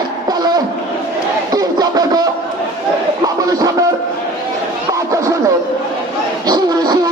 এককালে তিনটা বেগম মামুন সাহেব পাঁচ আসনের শিউরি শিউরি